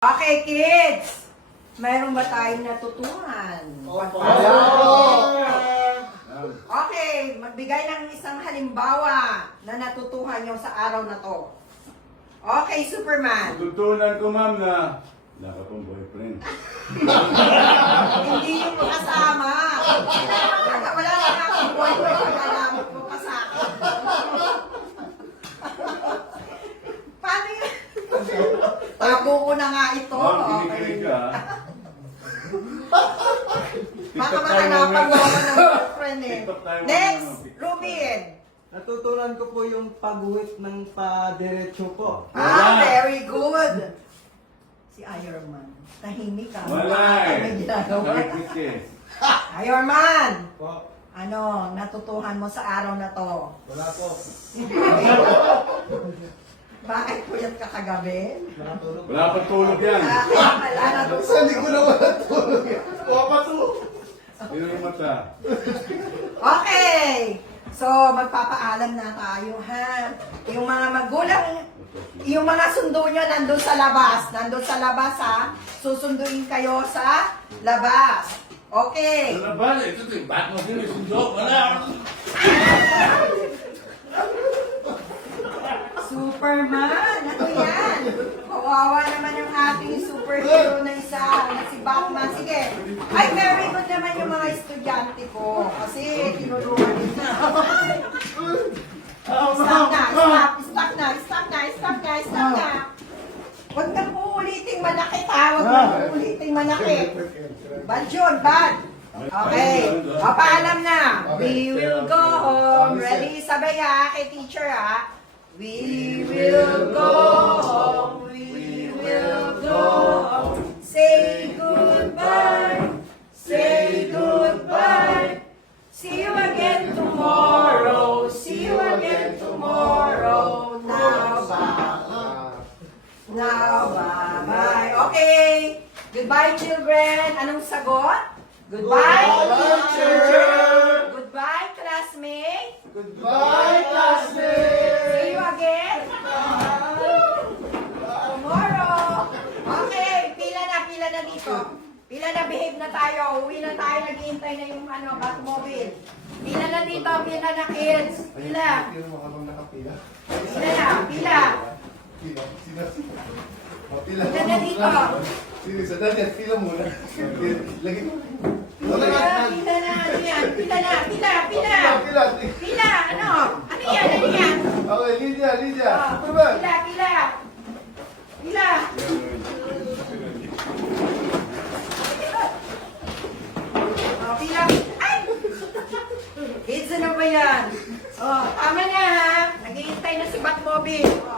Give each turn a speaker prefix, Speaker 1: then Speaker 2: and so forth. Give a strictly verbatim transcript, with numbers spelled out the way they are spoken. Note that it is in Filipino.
Speaker 1: Okay, kids! Mayroon ba tayong natutunan? Okay, magbigay ng isang halimbawa na natutuhan nyo sa araw na to. Okay, Superman.
Speaker 2: Tutunan ko, ma'am, na wala ka pong boyfriend.
Speaker 1: Hindi yung kasama. Wala wala na nga akong boyfriend. Pagkalamot mo pa sa akin. Paano yun? Tago ko na nga ito.
Speaker 2: Ma'am,
Speaker 1: Okay.
Speaker 2: kinikilig ka, ha?
Speaker 1: Baka mahanapan mo ako ng boyfriend eh.
Speaker 2: TikTok tayo,
Speaker 1: Next,
Speaker 2: ma'am.
Speaker 1: Rubin.
Speaker 3: Natutunan ko po yung pag-uwit ng pa-diretso po.
Speaker 1: Ah,
Speaker 2: Wala.
Speaker 1: very good. Si Iron Man. Tahimik ka.
Speaker 2: Wala
Speaker 1: May
Speaker 2: eh.
Speaker 1: ginagawa.
Speaker 2: Nakikis eh.
Speaker 1: Iron Man.
Speaker 3: Po,
Speaker 1: Ano, natutuhan mo sa araw na to?
Speaker 3: wala po.
Speaker 1: Bakit puyat ka kagabi?
Speaker 3: Nakatulog.
Speaker 2: Wala pang tulog yan.
Speaker 1: Ah, kaya pala natutuhan.
Speaker 3: ko na wala tulog. Wapa to.
Speaker 2: Sino yung mata?
Speaker 1: Okay. So, magpapaalam na tayo, ha? Yung mga magulang, yung mga sundo nyo nandun sa labas. Nandun sa labas, ha? Susunduin kayo sa labas. Okay.
Speaker 2: Ano ba? Ito ito yung bat mo din. Sundo. Wala.
Speaker 1: Superman! Ano yan? Kawawa naman yung ating superhero na isa, na si Batman. Sige. Ay, very good naman yung mga estudyante ko. Kasi tinulungan nila. Stop na, stop, stop na, stop na, stop na, stop na. Huwag nang uuliting manakit ha, huwag nang uuliting manakit. Bad yun, bad. Okay, papaalam na. We will go home. Ready? Sabay ha, kay teacher ha. We will go home. We will go home. Say goodbye. Say goodbye. See you again tomorrow. See you again tomorrow. Now, bye. Now, bye-bye. Okay. Goodbye, children. Anong sagot? Goodbye, teacher. Goodbye, classmate.
Speaker 3: Goodbye, classmate!
Speaker 1: See you again tomorrow. Okay, pila na, pila na dito. Pila na, behave na tayo. Uwi na tayo, naghihintay na yung ano, Batmobile. Pila na dito, pila na kids. Pila.
Speaker 3: Sino mo habang nakapila?
Speaker 1: Pila na, pila.
Speaker 3: Pila? Sino? O, pila.
Speaker 1: Pila na dito.
Speaker 3: Sino? Sa dati, pila muna. Lagi mo.
Speaker 1: Pila, pila na, ano yan? Pila na, pila, pila.
Speaker 3: Pila, pila.
Speaker 1: Pila, ano? Ano yan, ano yan?
Speaker 3: Okay, Lydia, Lydia.
Speaker 1: Oh,
Speaker 3: Superman.
Speaker 1: pila, pila. Pila. Oh, pila. Ay! Kids, ano ba yan? Oh, tama na ha. Naghihintay na si Batmobile.